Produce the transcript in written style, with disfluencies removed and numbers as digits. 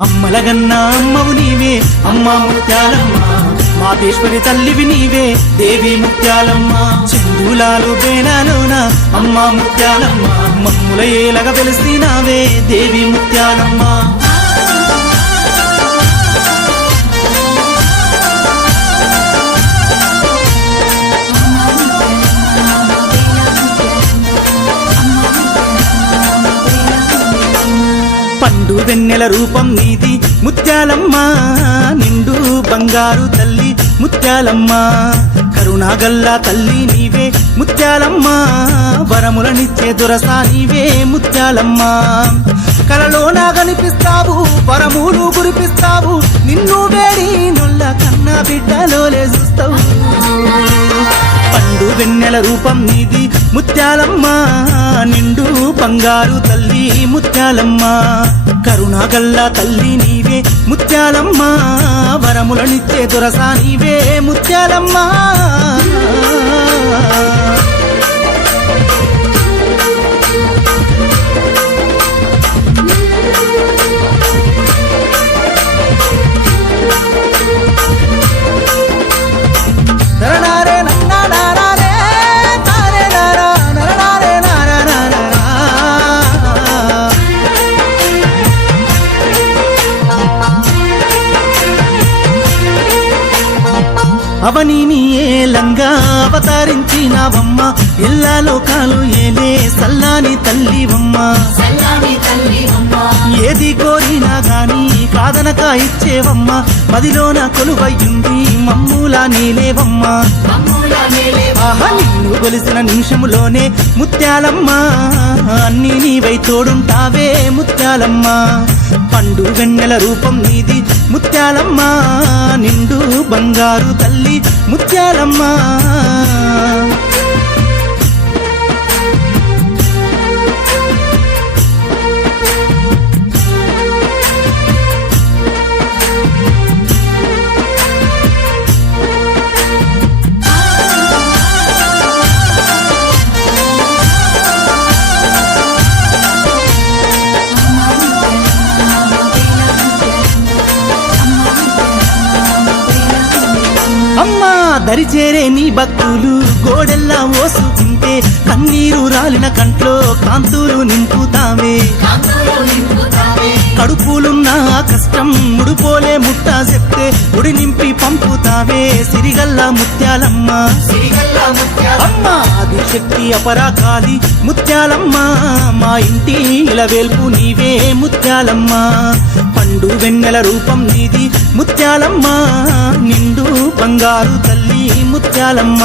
అమ్మలగన్నా అమ్మవు నీవే అమ్మా ముత్యాలమ్మ, మాతేశ్వరి తల్లివి నీవే దేవి ముత్యాలమ్మ. చెందులాలు బేలాలోన అమ్మా ముత్యాలమ్మ, మమ్ముల ఏలగ వెలిసినావే దేవి ముత్యాలమ్మ. పండు వెన్నెల రూపం నీది ముత్యాలమ్మ, నిండు బంగారు తల్లి ముత్యాలమ్మ. కరుణాగల్లా తల్లి నీవే ముత్యాలమ్మ, వరములనిచ్చే దొరసా నీవే ముత్యాలమ్మ. కలలోన కనిపిస్తావు వరములు కురిపిస్తావు, నిన్ను వేడి నొల్ల కన్నా బిడ్డలోలే చూస్తావు. పండు వెన్నెల రూపం నీది ముత్యాలమ్మ, నిండు బంగారు తల్లి ముత్యాలమ్మ. కరుణాగల్లా తల్లి నీవే ముత్యాలమ్మ, వరములనిచ్చే దొరసా నీవే ముత్యాలమ్మ. అవని నీ ఏలంగా అవతరించినావమ్మ, ఎల్లా లోకాలు ఏలే సల్లాని తల్లివమ్మ. ఏది కోరినా గాని కాదనక ఇచ్చేవమ్మ, మదిలోన కొలువయ్యుంది మమ్ములా నీలేవమ్మ. ఆహా నిన్ను కొలిసిన నిమిషములోనే ముత్యాలమ్మ, అన్ని నీవై తోడుంటావే ముత్యాలమ్మ. పండు వెన్నెల రూపం నీది ముత్యాలమ్మ, నిండు బంగారు తల్లి ముత్యాలమ్మ. అమ్మా దరిచేరే నీ భక్తులు గోడెల్లా ఓసుకుంటే, కన్నీరు రాలిన కంట్లో కాంతులు నింపుతావే. కడుపులున్న కష్టం ముడుపోలే ముట్ట చెప్తే ఉడి నింపి పంపుతావే సిరిగల్లా ముత్యాలమ్మ. అమ్మా ఆదిశక్తి అపరాకాలి ముత్యాలమ్మ, మా ఇంటి ఇలవేల్పు నీవే ముత్యాలమ్మ. పండు వెన్నెల రూపం నీది ముత్యాలమ్మ, నిండు బంగారు తల్లి ముత్యాలమ్మ.